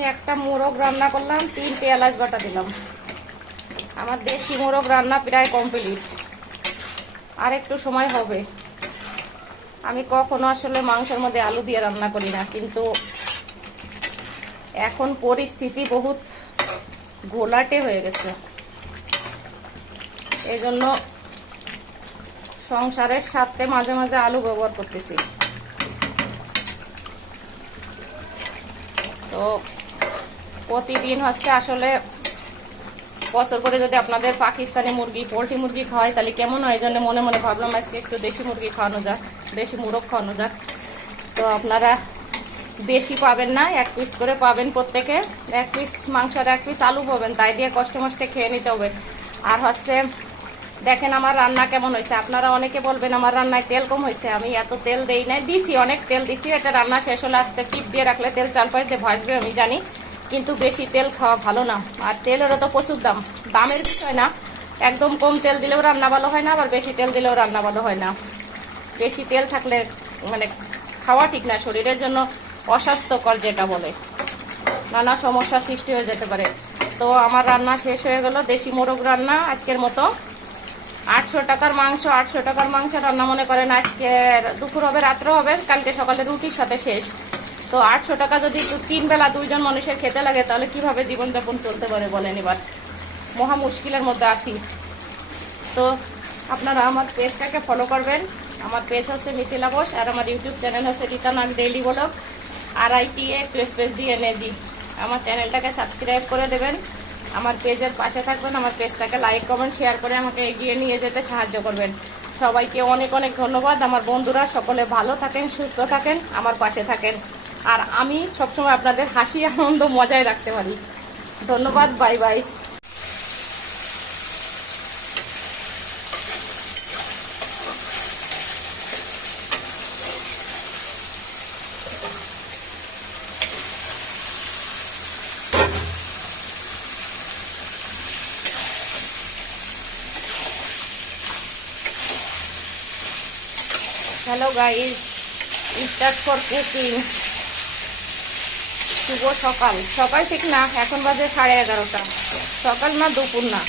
আমি একটা মোরগ রান্না করলাম তিনটে এলাচ বাটা দিলাম। আমার দেশি মোরগ রান্না প্রায় কমপ্লিট আর একটু সময় হবে। আমি কখনো আসলে মাংসের মধ্যে আলু দিয়ে রান্না করি না, কিন্তু এখন পরিস্থিতি বহুত ঘোলাটে হয়ে গেছে। এই জন্য সংসারের সাথে মাঝে মাঝে আলু ব্যবহার করতেছি। তো প্রতিদিন হচ্ছে আসলে বছর করে যদি আপনাদের পাকিস্তানি মুরগি, পোলট্রি মুরগি খাওয়াই, তাহলে কেমন হয়? জন্য মনে মনে ভাবলাম আজকে একটু দেশি মুরগি খাওয়ানো যাক, দেশি মুরগ খাওয়ানো যাক। তো আপনারা বেশি পাবেন না, এক পিস করে পাবেন প্রত্যেকে। এক পিস মাংস আর এক পিস আলু পাবেন, তাই দিয়ে কষ্ট মষ্টে খেয়ে নিতে হবে। আর হচ্ছে, দেখেন আমার রান্না কেমন হয়েছে। আপনারা অনেকে বলবেন, আমার রান্নায় তেল কম হয়েছে, আমি এত তেল দেই নাই। দিছি, অনেক তেল দিছি, এটা রান্না শেষ হলে আসতে টিপ দিয়ে রাখলে তেল চাল পাইতে ভাসবে, আমি জানি। কিন্তু বেশি তেল খাওয়া ভালো না। আর তেলেরও তো প্রচুর দাম। দামের বিষয় না। একদম কম তেল দিলেও রান্না ভালো হয় না, আবার বেশি তেল দিলেও রান্না ভালো হয় না। বেশি তেল থাকলে মানে খাওয়া ঠিক না, শরীরের জন্য অস্বাস্থ্যকর যেটা বলে। নানা সমস্যার সৃষ্টি হয়ে যেতে পারে। তো আমার রান্না শেষ হয়ে গেল, দেশি মোরগ রান্না আজকের মতো। আটশো টাকার মাংস, আটশো টাকার মাংস রান্না মনে করেন আজকে দুপুর হবে, রাত্র হবে, কালকে সকালে রুটির সাথে শেষ। তো আটশো টাকা যদি তিন বেলা দুইজন মানুষের খেতে লাগে, তাহলে কীভাবে জীবনযাপন চলতে পারে বলেন এবার? মহা মুশকিলের মধ্যে আছি। তো আপনারা আমার পেজটাকে ফলো করবেন। আমার পেজ হচ্ছে মিথিলা বোস আর আমার ইউটিউব চ্যানেল হচ্ছে Rita Nag daily blog R I T A press page D N G আমার চ্যানেলটাকে সাবস্ক্রাইব করে দেবেন। আমার পেজের পাশে থাকবেন, আমার পেজটাকে লাইক কমেন্ট শেয়ার করে আমাকে এগিয়ে নিয়ে যেতে সাহায্য করবেন। সবাইকে অনেক অনেক ধন্যবাদ। আমার বন্ধুরা সকলে ভালো থাকেন, সুস্থ থাকেন, আমার পাশে থাকেন। আর আমি সবসময় আপনাদের হাসি, আনন্দ, মজায় রাখতে পারি। ধন্যবাদ, bye bye. Hello guys start for cooking শুভ সকাল। সকাল ঠিক না, এখন বাজে সাড়ে এগারোটা। সকাল না দুপুর না।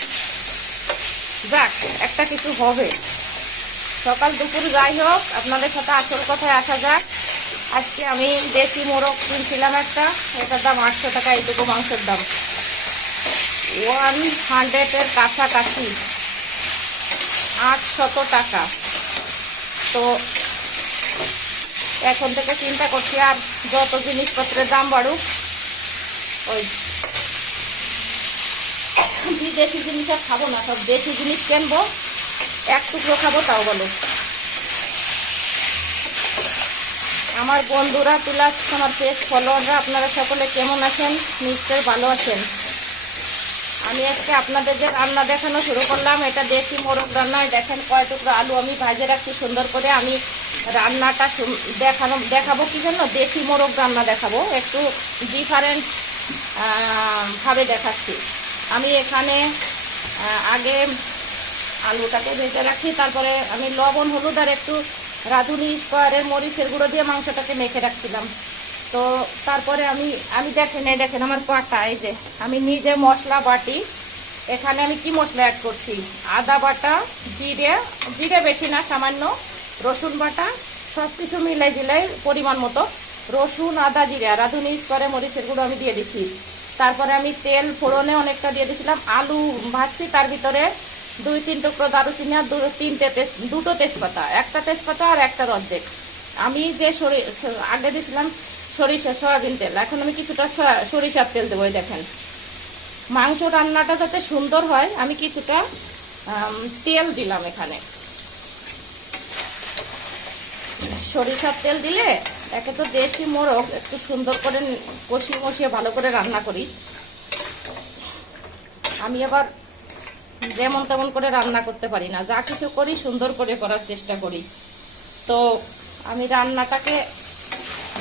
যাক, একটা কিছু হবে। সকাল দুপুর যাই হোক, আপনাদের সাথে আসল কথায় আসা যাক। আজকে আমি দেশি মোরগ কিনছিলাম একটা, এটার দাম আটশো টাকা, এইটুকু মাংসের দাম। ওয়ান হান্ড্রেডের কাছাকাছি। আটশত টাকা। তো এখন থেকে চিন্তা করছি আর যত জিনিসপত্রের দাম বাড়ুক, ওই বিদেশি জিনিস আর খাব না, সব দেশি জিনিস কিনবো, এক টুকরো খাব তাও বলো। আমার বন্ধুরা প্লাস আমার পেজ ফলোয়াররা, আপনারা সকলে কেমন আছেন? নিশ্চয়ই ভালো আছেন। আমি আজকে আপনাদের যে রান্না দেখানো শুরু করলাম, এটা দেশি মোরগ রান্নায় দেখেন কয় টুকরো আলু আমি ভাজে রাখছি সুন্দর করে। আমি রান্নাটা দেখানো দেখাবো কি জন্য দেশি মোরগ রান্না দেখাবো। একটু ডিফারেন্ট ভাবে দেখাচ্ছি। আমি এখানে আগে আলুটাকে ভেজে রাখি তারপরে আমি লবণ, হলুদ আর একটু রাঁধুনি, স্কোয়ারের মরিচের গুঁড়ো দিয়ে মাংসটাকে মেখে রাখছিলাম। তো তারপরে আমি আমি দেখেন, এই দেখেন আমার পাটা, এই যে, আমি নিজে মশলা বাটি, এখানে আমি কি মশলা অ্যাড করছি? আদা বাটা, জিরে জিরে বেশি না, সামান্য রসুন বাটা সব কিছু মিলাই জিলাই পরিমাণ মতো রসুন, আদা, জিরে রাঁধুনি করে মরিচের গুঁড়ো আমি দিয়ে দিছি। তারপরে আমি তেল ফোড়নে অনেকটা দিয়ে দিয়েছিলাম আলু ভাজছি, তার ভিতরে দুই, তিন টুকরো দারুচিনি আর দু- তিনটে দুটো তেজপাতা, একটা তেজপাতা আর একটা অর্ধেক আমি যে শরীর আগে দিয়েছিলাম সরিষা, সয়াবিন তেল। এখন আমি কিছুটা সরিষার তেল দেবো দেখেন। মাংস রান্নাটা যাতে সুন্দর হয়, আমি কিছুটা তেল দিলাম এখানে। সরিষার তেল দিলে একে তো দেশি মোরগ, একটু সুন্দর করে কষিয়ে মশিয়ে ভালো করে রান্না করি। আমি আবার যেমন তেমন করে রান্না করতে পারি না। যা কিছু করি, সুন্দর করে করার চেষ্টা করি। তো আমি রান্নাটাকে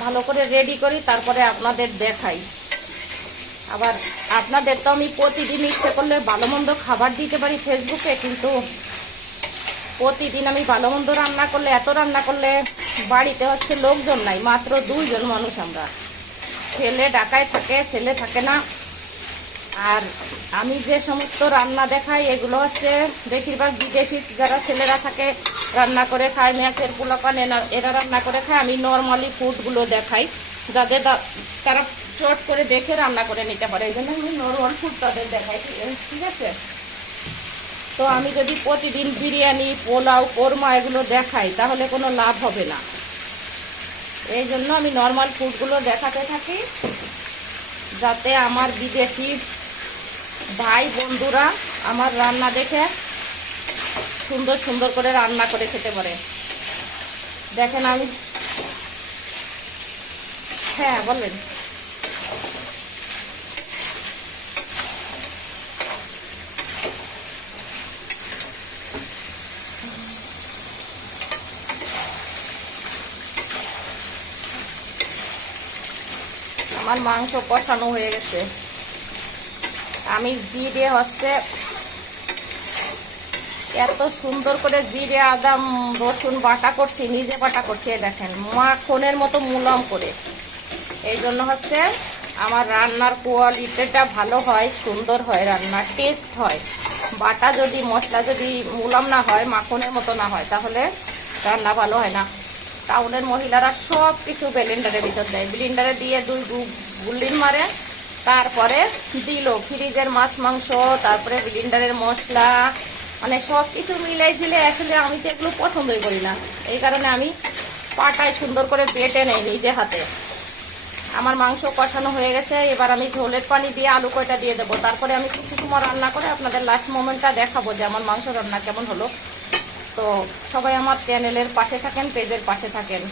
ভালো করে রেডি করি, তারপরে আপনাদের দেখাই। আবার আপনাদের তো আমি প্রতিদিন ইচ্ছে করলে ভালো মন্দ খাবার দিতে পারি ফেসবুকে, কিন্তু প্রতিদিন আমি ভালো মন্দ রান্না করলে, এত রান্না করলে বাড়িতে হচ্ছে লোকজন নাই, মাত্র দুইজন মানুষ আমরা। ছেলে ডাকায় থাকে, ছেলে থাকে না। আর আমি যে সমস্ত রান্না দেখাই, এগুলো হচ্ছে বেশিরভাগ বিদেশি যারা ছেলেরা থাকে, রান্না করে খায় ম্যাচের পোলাপান এরা রান্না করে খায়। আমি নর্মালি ফুডগুলো দেখাই যাদের তারা চট করে দেখে রান্না করে নিতে পারে। এই জন্য আমি নর্মাল ফুড তাদের দেখাই, ঠিক আছে? তো আমি যদি প্রতিদিন বিরিয়ানি, পোলাও, কোরমা এগুলো দেখাই, তাহলে কোনো লাভ হবে না। এই জন্য আমি নর্মাল ফুডগুলো দেখাতে থাকি, যাতে আমার বিদেশি ভাই, বন্ধুরা, আমার রান্না দেখে সুন্দর সুন্দর করে রান্না করে খেতে পারে। দেখেন আমি হ্যাঁ বলেন। আমার মাংস কষানো হয়ে গেছে। আমি জিরে হচ্ছে এত সুন্দর করে জিরে আদাম রসুন বাটা করছি, নিজে বাটা করছি দেখেন, মাখনের মতো মুলাম করে। এই জন্য হচ্ছে আমার রান্নার কোয়ালিটিটা ভালো হয়, সুন্দর হয় রান্নার টেস্ট হয়। বাটা যদি, মশলা যদি মুলাম না হয়, মাখনের মতো না হয়, তাহলে রান্না ভালো হয় না। টাউনের মহিলারা সব কিছু ব্লেন্ডারের ভিতর দেয়। ব্লেন্ডারে দিয়ে দুই গুল্লিন মারে তারপরে দিল ফ্রিজের মাছ, মাংস, তারপরে ব্লেন্ডারের মশলা মানে সব কিছু মিলাই ঝিলে আসলে আমি তো এগুলো পছন্দই করি না। এই কারণে আমি পাটায় সুন্দর করে বেটে নেই নিজে হাতে। আমার মাংস কষানো হয়ে গেছে, এবার আমি ঝোলের পানি দিয়ে আলু কয়টা দিয়ে দেবো। তারপরে আমি কিছু সময় রান্না করে আপনাদের লাস্ট মোমেন্টটা দেখাবো যে আমার মাংস রান্না কেমন হলো। তো সবাই আমার চ্যানেলের পাশে থাকেন পেজের পাশে থাকেন।